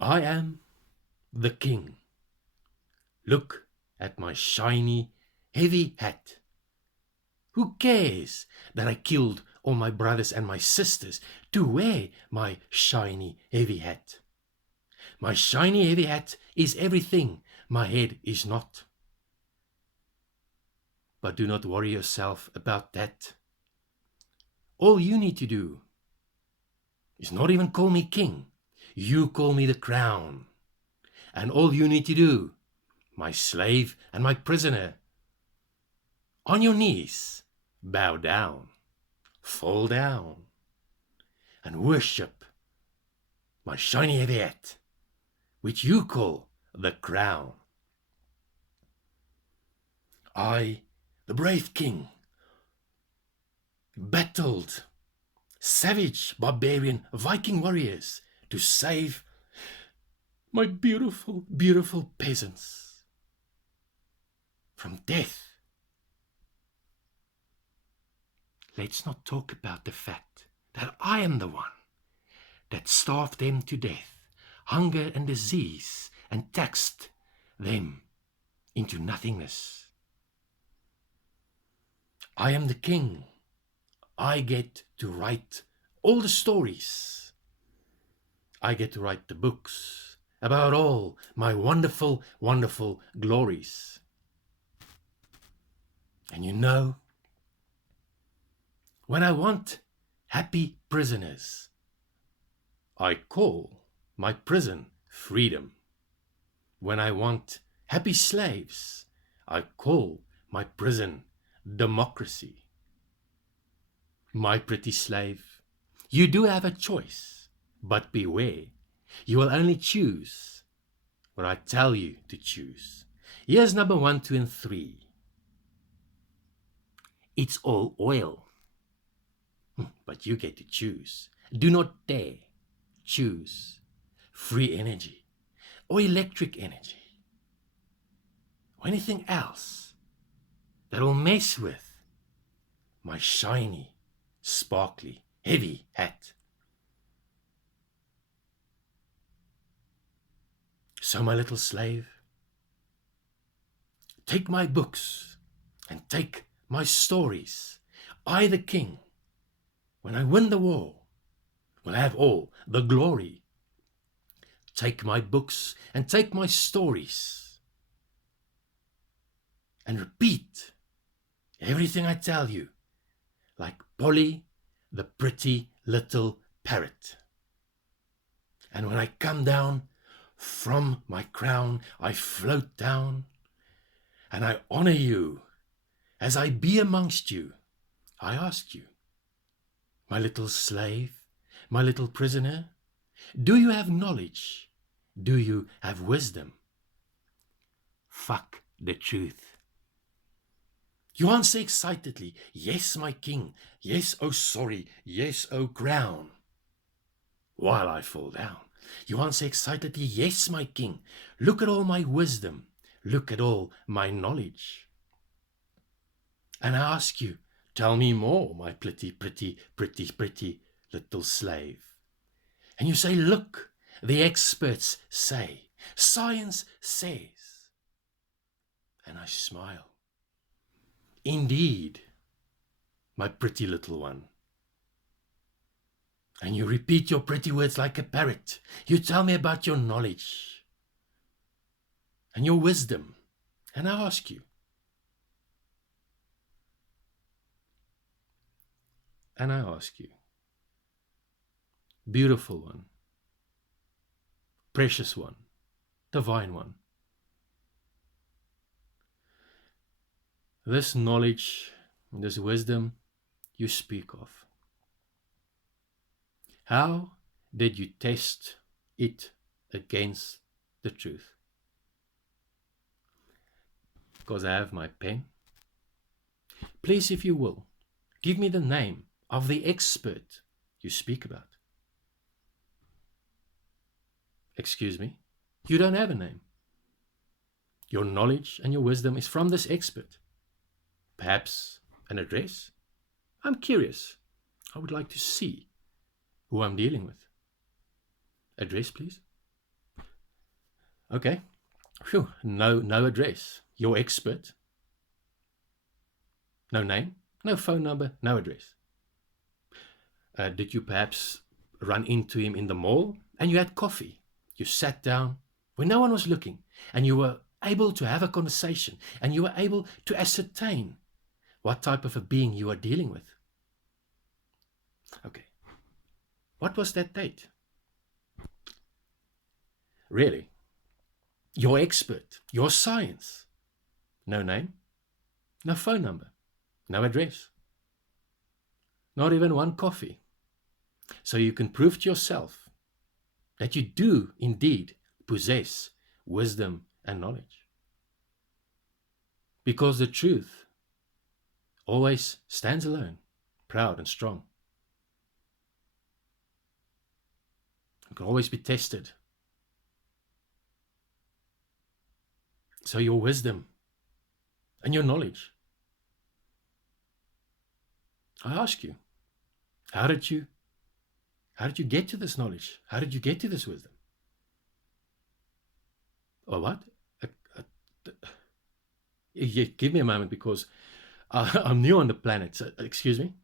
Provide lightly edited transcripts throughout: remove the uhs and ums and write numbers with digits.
I am the king. Look at my shiny, heavy hat. Who cares that I killed all my brothers and my sisters to wear my shiny, heavy hat? My shiny, heavy hat is everything my head is not. But do not worry yourself about that. All you need to do is not even call me king. You call me the crown. And all you need to do, my slave and my prisoner, on your knees, bow down, fall down, and worship my shiny heavy hat, which you call the crown. I, the brave king, battled savage, barbarian, Viking warriors to save my beautiful, beautiful peasants from death. Let's not talk about the fact that I am the one that starved them to death, hunger and disease, and taxed them into nothingness. I am the king. I get to write all the stories. I get to write the books about all my wonderful, wonderful glories. And you know, when I want happy prisoners, I call my prison freedom. When I want happy slaves, I call my prison democracy. My pretty slave, you do have a choice, but beware, you will only choose what I tell you to choose. Here's number 1, 2, and 3. It's all oil, but you get to choose. Do not dare choose free energy or electric energy or anything else that will mess with my shiny, sparkly, heavy hat. So, my little slave, take my books and take my stories. I, the king, when I win the war, will have all the glory. Take my books and take my stories and repeat everything I tell you, like Polly, the pretty little parrot. And when I come down from my crown, I float down, and I honor you as I be amongst you. I ask you, my little slave, my little prisoner, do you have knowledge? Do you have wisdom? Fuck the truth. You answer excitedly, yes, my king, yes, oh sorry, yes, oh crown. While I fall down, you answer excitedly, yes, my king, look at all my wisdom, look at all my knowledge. And I ask you, tell me more, my pretty, pretty, pretty, pretty little slave. And you say, look, the experts say, science says. And I smile. Indeed, my pretty little one. And you repeat your pretty words like a parrot. You tell me about your knowledge and your wisdom. And I ask you, beautiful one, precious one, divine one, this knowledge, this wisdom you speak of, how did you test it against the truth? Because I have my pen. Please, if you will, give me the name of the expert you speak about. Excuse me, you don't have a name. Your knowledge and your wisdom is from this expert. Perhaps an address? I'm curious. I would like to see who I'm dealing with. Address, please. Okay. Phew. No address. Your expert. No name, no phone number, no address. Did you perhaps run into him in the mall and you had coffee? You sat down when no one was looking and you were able to have a conversation and you were able to ascertain what type of a being you are dealing with. Okay. What was that date? Really? Your expert, your science. No name, no phone number, no address, not even one coffee. So you can prove to yourself that you do indeed possess wisdom and knowledge. Because the truth always stands alone, proud and strong. It can always be tested. So your wisdom and your knowledge, I ask you, how did you get to this knowledge? How did you get to this wisdom? Or what? Yeah, give me a moment because I'm new on the planet. So, excuse me.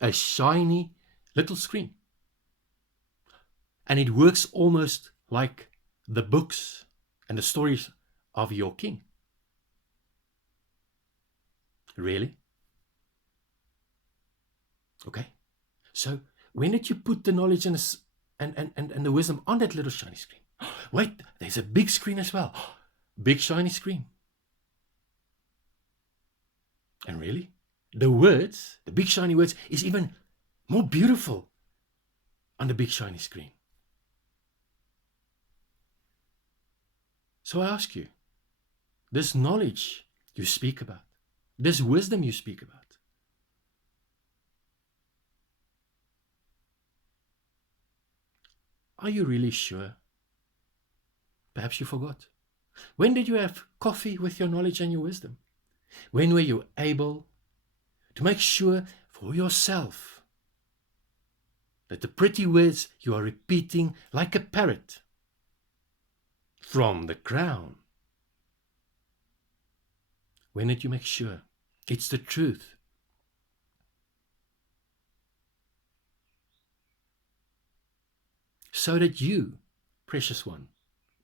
A shiny little screen. And it works almost like the books and the stories of your king. Really? Okay. So when did you put the knowledge and the wisdom on that little shiny screen? Wait, there's a big screen as well. Big shiny screen. And really? The words, the big shiny words, is even more beautiful on the big shiny screen. So I ask you, this knowledge you speak about, this wisdom you speak about, are you really sure? Perhaps you forgot. When did you have coffee with your knowledge and your wisdom? When were you able to make sure for yourself that the pretty words you are repeating like a parrot from the crown? When did you make sure it's the truth? So that you, precious one,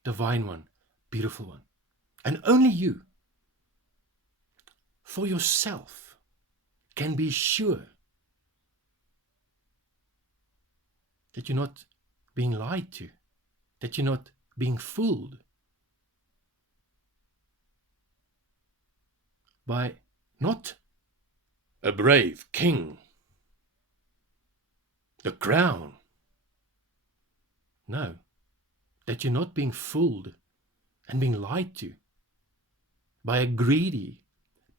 divine one, beautiful one, and only you, for yourself, can be sure that you're not being lied to, that you're not being fooled by not a brave king, the crown. No, that you're not being fooled and being lied to by a greedy,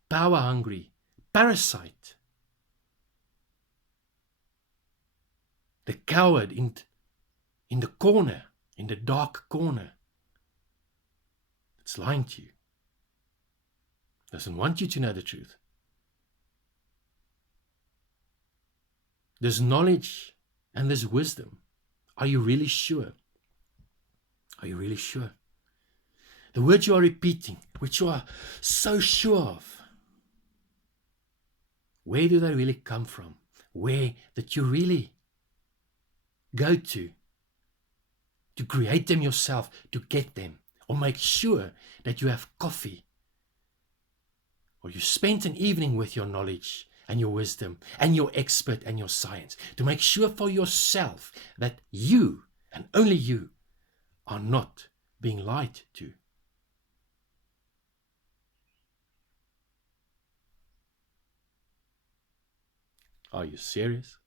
power-hungry parasite, the coward in the corner, in the dark corner. It's lying to you. Doesn't want you to know the truth. This knowledge and this wisdom, are you really sure? Are you really sure? The words you are repeating, which you are so sure of, where do they really come from? Where did you really go to create them yourself, to get them? Or make sure that you have coffee, or you spent an evening with your knowledge and your wisdom and your expert and your science, to make sure for yourself that you and only you are not being lied to. Are you serious?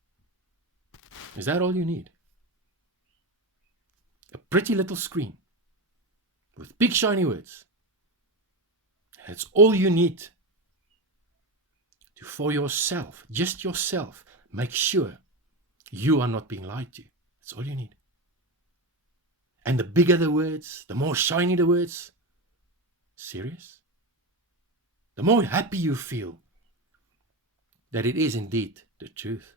Is that all you need? A pretty little screen with big shiny words. That's all you need to, for yourself, just yourself, make sure you are not being lied to. That's all you need. And the bigger the words, the more shiny the words. Serious? The more happy you feel that it is indeed the truth.